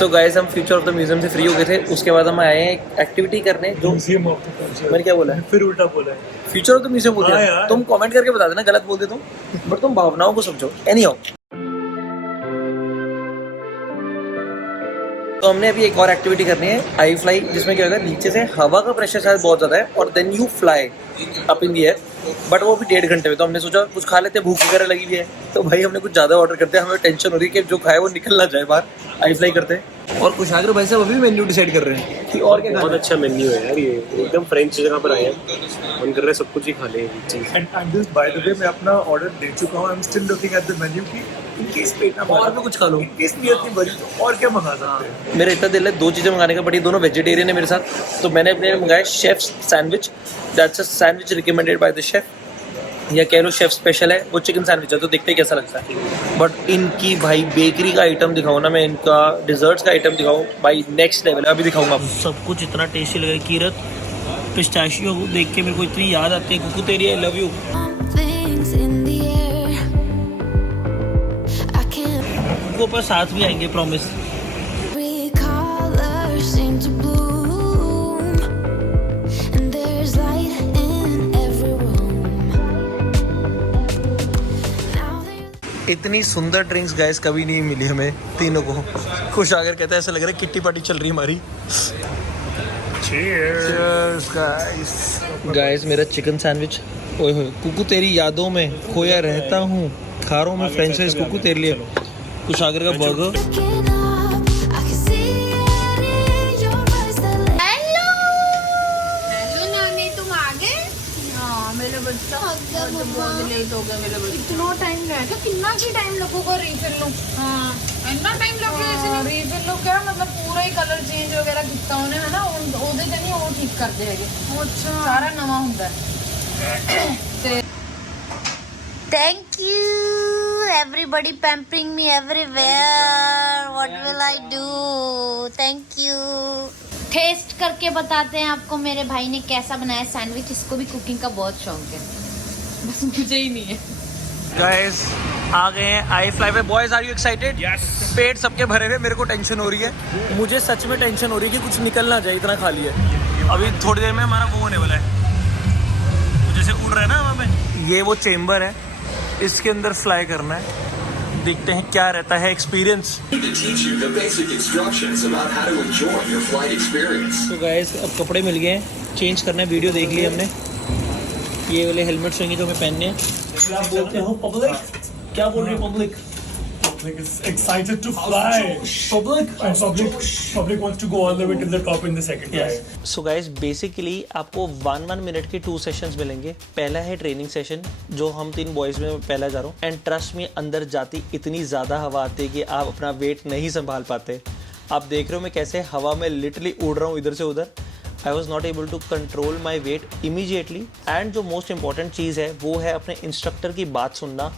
So guys हम future of the museum से free हो गए थे, उसके बाद हम आए हैं एक्टिविटी करने जो म्यूजियम ऑफ द कल्चर। मैंने क्या बोला है, फिर उल्टा बोला है। फ्यूचर ऑफ द म्यूजियम बोल हाँ दिया। यार। तुम कमेंट करके बता देना गलत बोल दे तुम, बट तुम भावनाओं को समझो। एनीहाउ, तो हमने अभी एक और एक्टिविटी करनी है, आई फ्लाई, जिसमें क्या होगा, नीचे से हवा का प्रेशर शायद बहुत ज़्यादा है और then you fly up in the air, but वो भी 1.5 घंटे में। तो हमने सोचा कुछ खा लेते हैं, भूख वगैरह लगी हुई है, तो भाई हमने कुछ ज़्यादा ऑर्डर करते हैं। हमें टेंशन हो रही है कि जो खाए वो निकल ना जाए बाहर। आई फ्लाई करते हैं और कुशागर भाई साहब अभी भी मेन्यू डिसाइड कर रहे हैं कि और क्या बहुत खाना है। अच्छा मेन्यू है यार, ये एकदम फ्रेंच जगह पर आए हैं, मन कर रहा है सब कुछ ही खा लें ये चीज़। And this by the way मैं अपना ऑर्डर दे चुका हूँ। I am still looking at the menu की इन केस पेट ना और भी कुछ खा लो। इन केस नीयत नहीं भरी तो और क्या मंगा सकते हैं। मेरा इतना दिल है 2 चीज़ें मंगाने का, बट ये दोनों वेजिटेरियन है मेरे साथ, तो मैंने अपने मंगाया chef sandwich. That's a sandwich recommended by the chef, या कह लो शेफ स्पेशल है। वो चिकन सैंडविच है, तो देखते ही कैसा लगता है। बट इनकी भाई बेकरी का आइटम दिखाओ ना, मैं इनका डिजर्ट्स का आइटम दिखाऊँ भाई, नेक्स्ट लेवल है। अभी दिखाऊंगा आपको। सब कुछ इतना टेस्टी लगा। कीरत पिस्ताशियो देख के मेरे को इतनी याद आती है, कुकू तेरी I love you. Things in the air. I can't वो पर साथ भी आएंगे, promise. recall seem to bloom, and there's light in every room. Now there's इतनी सुंदर ड्रिंक्स गाइस कभी नहीं मिली हमें तीनों को। खुश आकर कहते हैं ऐसा लग रहा है किट्टी पार्टी चल रही है हमारी। Cheers गाइस गाइस मेरा चिकन सैंडविच, ओए होए, कुकू तेरी यादों में खोया रहता हूँ, खा रहा हूँ मैं फ्रेंच फ्राइज कुकू तेरे लिए। कुछ आगर का burger, looking up. I can see it in your eyes that let hello नानी, तुम आ गए? हाँ मेरे बच्चा बहुत लेट हो गया मेरे बच्चे। कितना टाइम लगेगा, कितना की टाइम लगेगा रीफिल लो। हाँ इतना टाइम लग गया इसने। रीफिल लो क्या मतलब पूरा ही कलर चेंज वगैरह ਕੀਤਾ ਉਹਨੇ ਹੈ ਨਾ, ਉਹਦੇ ਤੇ ਨਹੀਂ ਉਹ ਠੀਕ ਕਰਦੇ ਹੈਗੇ। अच्छा ਸਾਰਾ ਨਵਾਂ ਹੁੰਦਾ ਹੈ। ਤੇ Thank you, everybody pampering me everywhere. What will I do? Thank you. Test करके बताते हैं आपको मेरे भाई ने कैसा बनाया सैंडविच। इसको भी कुकिंग का बहुत शौक है, बस मुझे ही नहीं है। गाइस आ गए हैं आई फ्लाई पे। Boys are you excited? Yes. पेट सबके भरे हुए, मेरे को टेंशन हो रही है। मुझे सच में टेंशन हो रही है कि कुछ निकल ना जाए, इतना खा लिया है। अभी थोड़ी देर में हमारा वो होने वाला है, जैसे उड़ रहा है ना हवा में। ये वो चेम्बर है, इसके अंदर फ्लाई करना है। देखते हैं क्या रहता है एक्सपीरियंस। तो गाइस अब कपड़े मिल गए हैं, चेंज करना है। वीडियो देख ली हमने, ये वाले हेलमेट्स होंगे जो हमें पहनने हैं। क्या बोलते हो पब्लिक? क्या बोल रही है public? Public is excited to fly. Public Public wants to go all the way till the top in the second flight. So guys basically आपको 1 मिनट के 2 सेशंस मिलेंगे। पहला है ट्रेनिंग सेशन, जो हम 3 बॉयज में पहला जा रहा हूँ। एंड ट्रस्ट में अंदर जाती इतनी ज़्यादा हवा आती है कि आप अपना वेट नहीं संभाल पाते। आप देख रहे हो मैं कैसे हवा में लिटरली उड़ रहा हूँ इधर से उधर। I was not able to control my weight immediately. And जो मोस्ट इंपॉर्टेंट चीज़ है वो है अपने इंस्ट्रक्टर की बात सुनना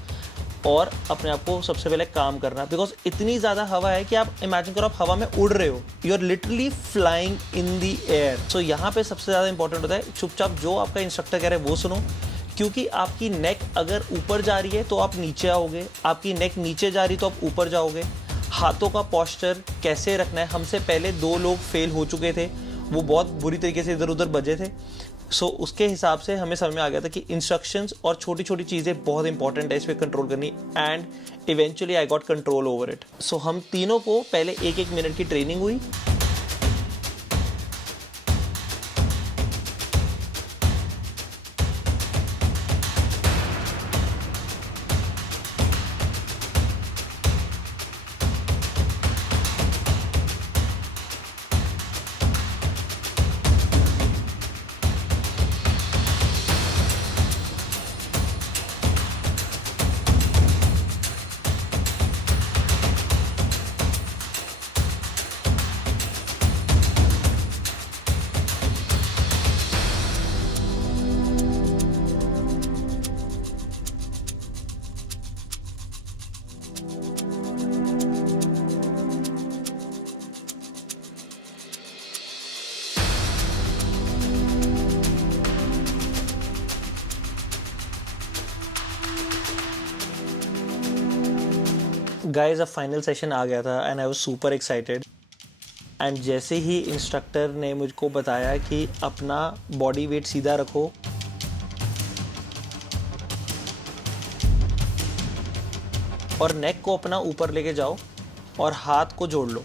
और अपने आप को सबसे पहले काम करना। बिकॉज इतनी ज़्यादा हवा है कि आप इमेजिन करो आप हवा में उड़ रहे हो, you are literally flying in the air. So यहाँ पे सबसे ज़्यादा इंपॉर्टेंट होता है चुपचाप जो आपका इंस्ट्रक्टर कह रहा है वो सुनो, क्योंकि आपकी नेक अगर ऊपर जा रही है तो आप नीचे आओगे, आपकी नेक नीचे जा रही है तो आप ऊपर जाओगे। हाथों का पोस्चर कैसे रखना है, हमसे पहले 2 लोग फेल हो चुके थे, वो बहुत बुरी तरीके से इधर उधर बजे थे। सो उसके हिसाब से हमें समझ में आ गया था कि इंस्ट्रक्शंस और छोटी छोटी चीज़ें बहुत इंपॉर्टेंट है इस पर कंट्रोल करनी। And eventually I got control over it. So हम तीनों को पहले 1-1 मिनट की ट्रेनिंग हुई। गाइस अब फाइनल सेशन आ गया था and I was super excited. And जैसे ही इंस्ट्रक्टर ने मुझको बताया कि अपना बॉडी वेट सीधा रखो और नेक को अपना ऊपर लेके जाओ और हाथ को जोड़ लो,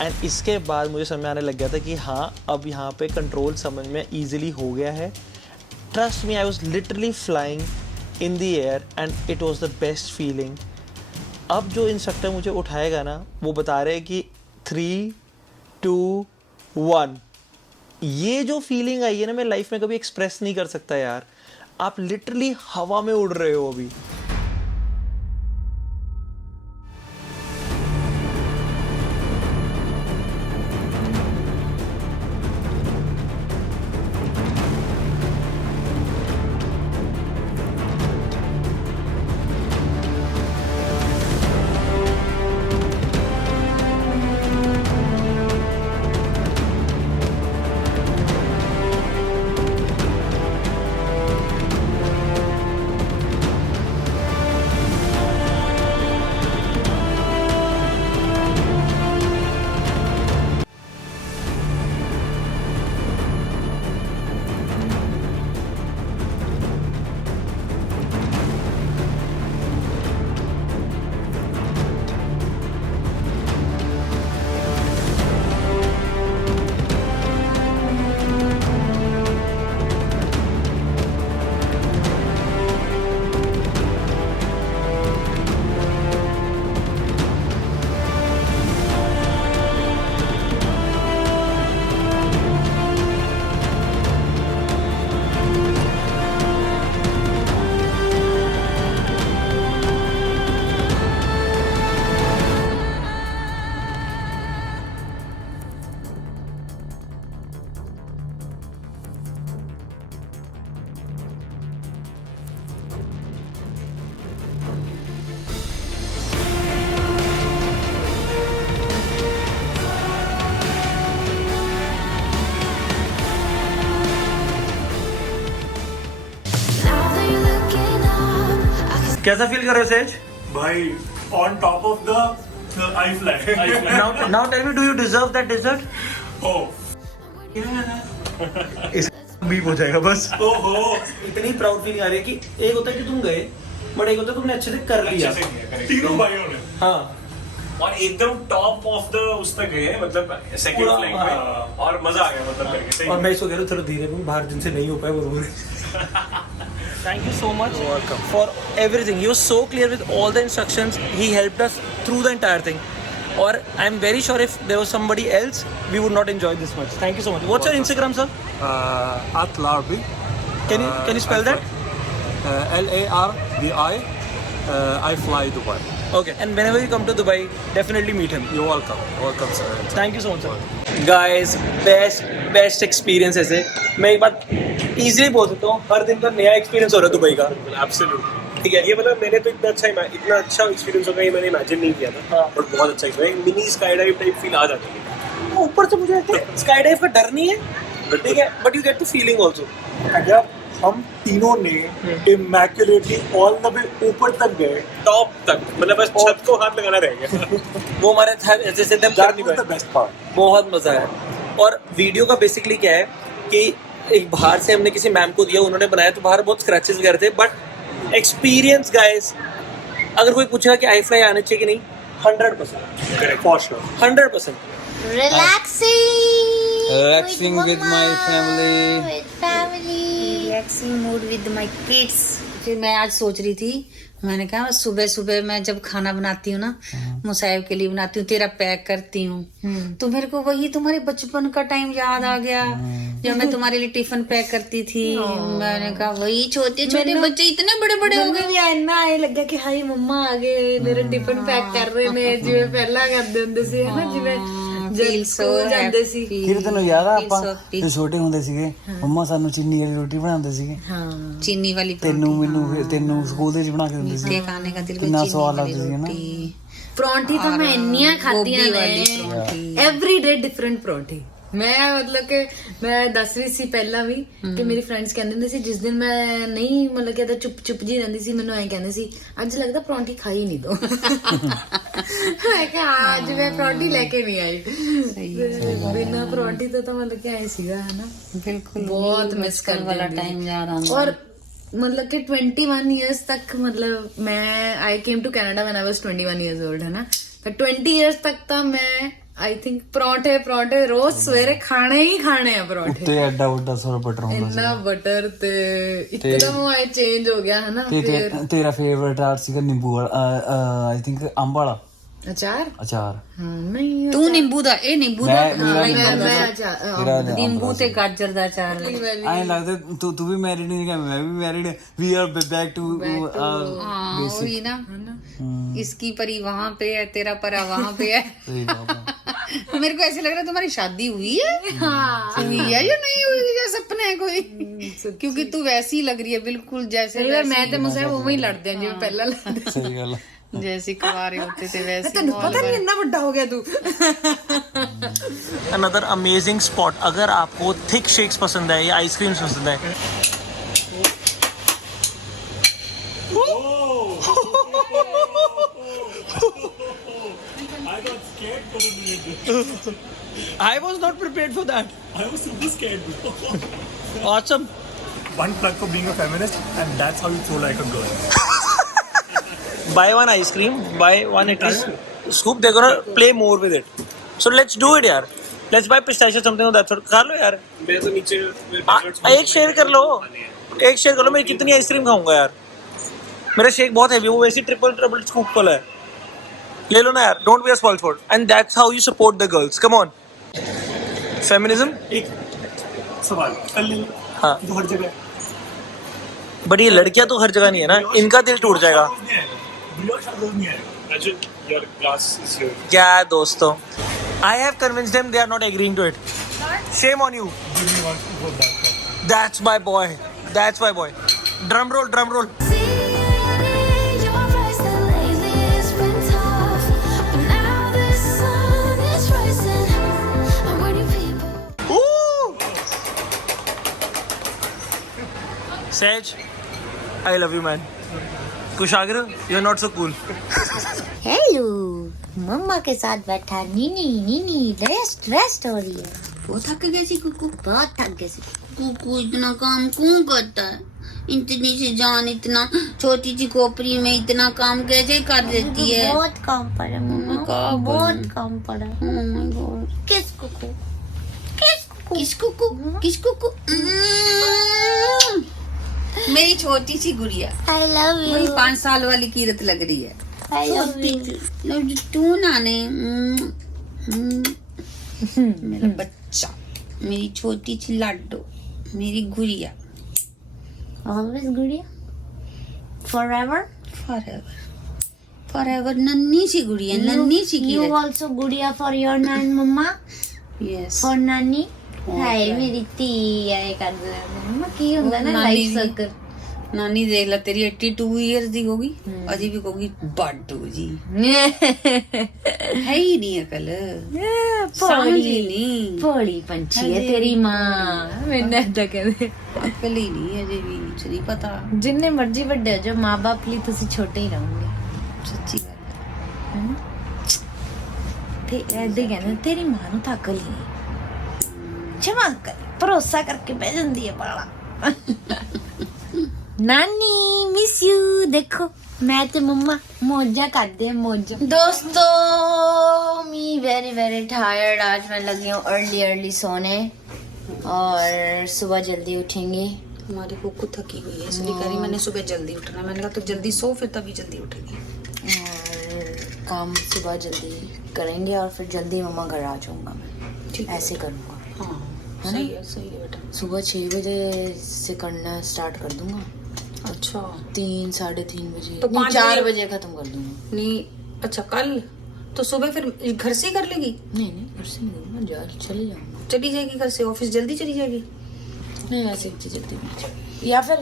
एंड इसके बाद मुझे समझ में आने लग गया था कि हाँ अब यहाँ पे कंट्रोल समझ में ईजिली हो गया है. Trust me, I was literally flying in the air and it was the best feeling. अब जो इंस्ट्रक्टर मुझे उठाएगा ना, वो बता रहे हैं कि 3, 2, 1. ये जो फीलिंग आई है ना, मैं लाइफ में कभी एक्सप्रेस नहीं कर सकता यार. आप लिटरली हवा में उड़ रहे हो अभी. कैसा फील कर रहे हो सेज? भाई on top of the I-fly. Now tell me, do you deserve that dessert? Oh. इस बीप हो जाएगा बस. ओहो. इतनी प्राउड फीलिंग आ रही है कि एक होता है कि तुम गए, बट एक होता है तुमने अच्छे से कर लिया. तीनों भाइयों ने. हाँ. और एकदम टॉप ऑफ द उस तक गए हैं, मतलब सेकंड पूरा, फ्लाइंग हाँ. में, और मजा आ गया मतलब करके. सही और मैं इसको कह रहा हूँ चलो धीरे में, बाहर जिनसे नहीं हो पाए वो रो रहे. Thank you so much for everything. He was so clear with all the instructions. He helped us through the entire thing. Or I'm very sure if there was somebody else, we would not enjoy this much. Thank you so much. What's your Instagram, sir? At Larbi. Can you spell that? LARBI. I fly Dubai. Okay. And whenever you come to Dubai, definitely meet him. You're welcome. Welcome, sir. Thank you so much, sir. Guys, best experience ऐसे. मैं एक बात easily बोल सकता हूँ, हर दिन का नया experience हो रहा है दुबई का. एब्सोल्युटली. ठीक है, ये मतलब मैंने तो इतना अच्छा एक्सपीरियंस होगा ये मैंने इमेजिन नहीं किया था. हाँ. बट बहुत अच्छा experience. Mini sky dive type feel आ जाती है. ऊपर से मुझे स्काई डाइव का डर नहीं है, ठीक है, but you get the feeling also. अगर हम तीनों ने इमैक्युलेटली ऑल द वे ऊपर तक गए, टॉप तक, मतलब बस छत को हाथ लगाना रह गया. वो हमारे ऐसे से कर नहीं पाए. Best part. बहुत मजा आया. और वीडियो का बेसिकली क्या है कि एक बाहर से हमने किसी मैम को दिया, उन्होंने बनाया, तो बाहर बहुत स्क्रैचेस वगैरह थे, बट एक्सपीरियंस गाइस, अगर कोई पूछेगा कि आई फ्लाई आने चाहिए कि नहीं, 100%. Correct, for sure. 100%. Relaxing with my family. with family. Relaxing mood with my kids. फिर मैं आज सोच रही थी, मैंने कहा सुबह सुबह मैं जब खाना बनाती हूँ ना, मुसाहिब के लिए बनाती हूँ, तेरा पैक करती हूँ, तो मेरे को वही तुम्हारे बचपन का टाइम याद आ गया जब मैं तुम्हारे लिए टिफिन पैक करती थी. मैंने कहा वही छोटे छोटे बच्चे इतने बड़े बड़े हो गए. ਇੰਨਾ ਇਹ ਲੱਗਿਆ ਕਿ ਹਾਈ ਮੰਮਾ ਆ ਗਏ, ਮੇਰੇ ਟਿਫਨ ਪੈਕ ਕਰ ਰਹੇ ਨੇ, ਜਿਵੇਂ ਪਹਿਲਾਂ ਕਰਦੇ ਹੁੰਦੇ ਸੀ, ਹੈ ਨਾ, ਜਿਵੇਂ Feel so ਜਾਂਦੇ ਸੀ. happy. ਫਿਰ ਤੈਨੂੰ ਯਾਦ ਆ Feel so ਆਪਾਂ happy. ਜਦੋਂ ਛੋਟੇ ਹੁੰਦੇ ਸੀਗੇ, ਮੰਮਾ ਸਾਨੂੰ ਚੀਨੀ ਵਾਲੀ ਰੋਟੀ ਬਣਾਉਂਦੇ ਸੀਗੇ. चीनी वाली ਤੈਨੂੰ ਸਕੂਲ ਦੇ ਵਿੱਚ ਬਣਾ ਕੇ ਦਿੰਦੇ ਸੀ. मीठे खाने का दिल को कितना चीनी स्वाद वाली लगती है ना? रोटी. ਪਰੌਂਠੀ ਤਾਂ ਮੈਂ ਇੰਨੀਆਂ ਖਾਧੀਆਂ गोभी वाली ਨੇ, परांठी. Every day different ਪਰੌਂਠੀ. ਮੈਂ ਮਤਲਬ ਕਿ ਮੈਂ ਦੱਸ ਰਹੀ ਸੀ ਪਹਿਲਾਂ ਵੀ ਕਿ ਮੇਰੀ ਫਰੈਂਡਸ ਕਹਿੰਦੇ ਹੁੰਦੇ ਸੀ ਜਿਸ ਦਿਨ ਮੈਂ ਨਹੀਂ ਮਤਲਬ ਕਿ ਚੁੱਪ ਜੀ ਰਹਿੰਦੀ ਸੀ ਮੈਨੂੰ ਐਂ ਕਹਿੰਦੇ ਸੀ ਅੱਜ ਲੱਗਦਾ ਪਰੌਂਠੀ ਖਾਈ ਨਹੀਂ ਦੋ ਮੈਂ ਕਿਹਾ ਅੱਜ ਮੈਂ ਪਰੌਂਠੀ ਲੈ ਕੇ ਨਹੀਂ ਆਈ ਬਿਨਾਂ ਪਰੌਂਠੀ ਤੋਂ ਤਾਂ ਮਤਲਬ ਕਿ ਆਏ ਸੀਗਾ ਹਨਾ बिल्कुल बहुत मिस कर वाला देंगे। टाइम याद आना और मतलब कि 21 इयर्स तक मतलब मैं I came to Canada when I was 21 years old है ना तो 20 इयर्स तक तो मैं आई थिंक परोंठे रोज सवेरे खाने ही खाने हैं परोंठे ਉੱਤੇ ਐਡਾ ਵੱਡਾ ਸੋਰ ਬਟਰ ਹੁੰਦਾ इतना बटर ते एकदम वो चेंज हो गया है ना ਸੀ फिर ਤੇ ਤੇਰਾ ਫੇਵਰਿਟ ਆਰਟ ਸੀਗਾ ਨਿੰਬੂ ਵਾਲਾ ਆਈ ਥਿੰਕ ਅੰਬ ਵਾਲਾ अचार ਅਚਾਰ हाँ नहीं तू नींबू दा ए नींबू दा मैं अचार नींबू ते गाजर दा अचार ਐਂ ਲੱਗਦਾ ਤੂੰ ਵੀ ਮੈਰਿਡ ਨਹੀਂ ਹੈਗਾ ਮੈਂ ਵੀ married we are back to हाँ वही ना इसकी परी वहां पे है तेरा परा वहां पे है ਸਹੀ ਬਾਤ ਹੈ मेरे को ऐसे लग रहा है तुम्हारी शादी हुई है हुई है या नहीं हुई या सपना है कोई क्योंकि तू वैसी लग रही है बिल्कुल जैसे मैं तो मुझे वो ही लड़ते हैं जिਵੇਂ ਪਹਿਲਾਂ लड़ते ਸਹੀ ਗੱਲ ਆ। जैसे कुंवारे होते थे वैसे ਤੈਨੂੰ ਪਤਾ ਨਹੀਂ ਇੰਨਾ ਵੱਡਾ ਹੋ ਗਿਆ ਤੂੰ अनदर अमेजिंग स्पॉट अगर आपको थिक शेक्स पसंद है या आइसक्रीम्स पसंद है I got scared for a minute. I was not prepared for that. I was super scared, bro. Awesome. One plug for being a feminist, and that's how you throw like a girl. Buy one ice cream, buy one at least scoop. They're gonna play more with it. So let's do it, yaar. Let's buy pistachio something of that sort. खा लो यार. मैं तो नीचे एक share कर लो. एक share कर लो. मैं कितनी आइसक्रीम खाऊंगा यार. मेरा शेक बहुत हैवी. वो वैसे ट्रिपल स्कूप वाला है. ले लो ना यार. Don't be a spoilsport. And that's how you support the girls. Come on. Feminism. एक सवाल कल ले लो हाँ. तो हर जगह बट ये लड़कियां तो हर जगह नहीं है ना. इनका दिल टूट जाएगा. रोज नहीं आएगा Imagine your glass is here. क्या है दोस्तों? I have convinced them. They are not agreeing to it. Shame on you. Give me one for that. That's my boy. That's my boy. Drum roll, drum roll. Ooh! Saj, I love you, man. Kushagra, you're not so cool. Hello मम्मा के साथ बैठा नीनी rest हो रही है वो थक गई सी कुकू बहुत थक गए सी कुकू इतना काम क्यों करता है इतनी सी जान इतना छोटी सी खोपड़ी में इतना काम कैसे कर देती है बहुत काम पड़ा मम्मा बहुत काम पड़ा Oh my God. किस कुकू किस कुकू मेरी छोटी सी गुड़िया आई लव वही यू 5 साल वाली कीरत लग रही है आई लव यू तू नाने मेरा बच्चा मेरी छोटी सी लाडो मेरी गुड़िया ऑलवेज गुड़िया फॉरएवर फॉरएवर नन्ही सी गुड़िया नन्ही सी यू कीरत आल्सो गुड़िया फॉर योर नान मम्मा यस फॉर नानी हाय मेरी धी आए कर मम्मा की ਹੁੰਦਾ ਨਾ ਨਾਨੀ ਲਾਈਫ ਦੀ। ਸਰਕਲ नानी देख ला तेरी 82 इयर्स दी होगी अजी भी कहोगी बाडू जी है ही नहीं अकल समझ ही नहीं ਭੋਲੀ ਪੰਛੀ ਹੈ ਤੇਰੀ ਮਾਂ ਮੈਨੂੰ ਏਦਾਂ ਕਹਿੰਦੇ अकल ही नहीं अजे भी नहीं पता ਜਿੰਨੇ ਮਰਜ਼ੀ ਵੱਡੇ ਹੋ ਜੋ ਮਾਂ-ਬਾਪ ਲਈ ਤੁਸੀਂ ਛੋਟੇ ਹੀ ਰਹੋਗੇ सच्ची गल ਤੇ ਏਦਾਂ ਹੀ ਕਹਿੰਦੇ ਤੇਰੀ ਮਾਂ ਨੂੰ ਤਾਂ ਅਕਲ ਹੀ ਨਹੀਂ ਜਮਾ ਕਰ ਭਰੋਸਾ ਕਰਕੇ ਬਹਿ ਜਾਂਦੀ ਹੈ ਬਾਲਾ ਨਾਨੀ ਮਿਸ ਯੂ ਦੇਖੋ ਮੈਂ ਤੇ ਮੰਮਾ ਮौजा ਕਰਦੇ मौज दोस्तों मी वेरी वेरी टायर्ड आज मैं लगी हूँ अर्ली सोने और सुबह जल्दी उठेंगे हमारी कुकू थकी हुई है इसलिए कह रही मैंने सुबह जल्दी उठना मैंने कहा तो जल्दी सो फिर तभी जल्दी उठेगी और काम सुबह जल्दी करेंगे और फिर जल्दी मम्मा घर आ जाऊंगा मैं ठीक ऐसे करूंगा हाँ है ना? सही है बेटा सुबह 6 बजे से करना स्टार्ट कर दूंगा अच्छा 3 3:30 बजे तो नहीं 5 4 बजे- बजे खत्म कर दूंगा नहीं अच्छा कल तो सुबह फिर घर से कर लेगी नहीं घर से नहीं मैं जा चले जाऊंगा चली जाएगी घर से ऑफिस जल्दी चली जाएगी नहीं ऐसे इतनी जल्दी नहीं या फिर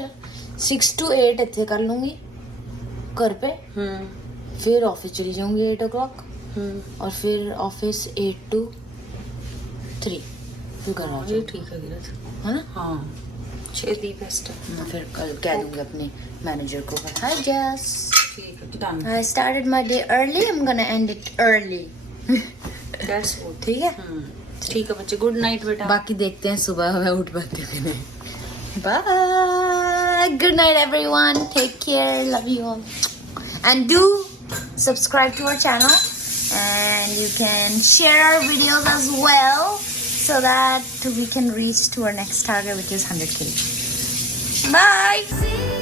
6 to 8 इतने कर लूंगी घर पे फिर ऑफिस चली जाऊंगी 8 o'clock और फिर ऑफिस 8 to 3 तू करवा ये ठीक है गिरत, है ना? हाँ 6 दी बेस्ट है। मैं फिर कल कह दूंगी अपने मैनेजर को, हाय जस, ठीक है done, I started my day early, I'm gonna end it early. That's good. ठीक है? ठीक है बच्चे, गुड नाइट बेटा। बाकी देखते हैं सुबह मैं उठ पाती हूँ कि नहीं। Bye. Good night, everyone. Take care. Love you all. And do subscribe to our channel. And you can share our videos as well so that we can reach to our next target, which is 100K. Bye.